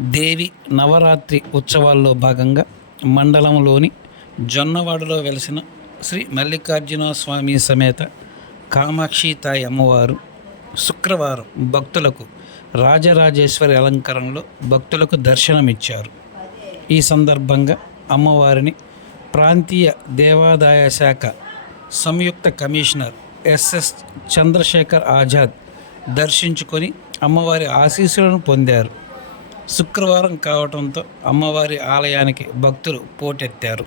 దేవి నవరాత్రి ఉత్సవాల్లో భాగంగా మండలంలోని జొన్నవాడలో వెలిసిన శ్రీ మల్లికార్జున స్వామి సమేత కామాక్షి తాయి అమ్మవారు శుక్రవారం భక్తులకు రాజరాజేశ్వరి అలంకరణలో భక్తులకు దర్శనమిచ్చారు. ఈ సందర్భంగా అమ్మవారిని ప్రాంతీయ దేవాదాయ శాఖ సంయుక్త commissioner S S Chandrashekhar Azad దర్శించుకొని అమ్మవారి ఆశీస్సులను పొందారు. శుక్రవారం కావడంతో అమ్మవారి ఆలయానికి భక్తులు పోటెత్తారు.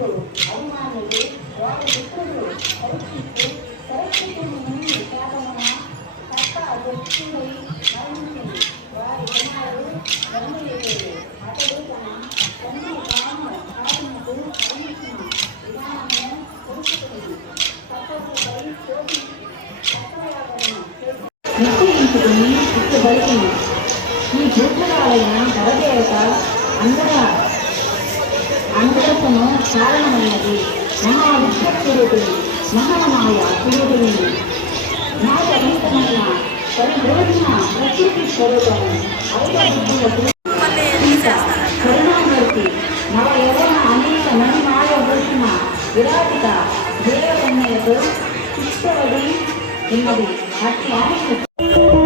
సంధారయతాం ధ్రువం నిశ్చయించుకుని ఈ భూతరాలైన పరదేవత అందరూ అందరసము కారణమైనది మహావిశ్వస్వరూపిణి మహామాయ స్వరూపిణి నాయకమైన పరిభోజన ప్రకృతి స్వరూపము ఔదబుద్ధులకు కరుణామూర్తి నవ యవన అనేక మణిమాయ భూషణ విరాజిత దేవకన్యలకు ఇష్టపడి ఉన్నది అట్టి ఆమెకు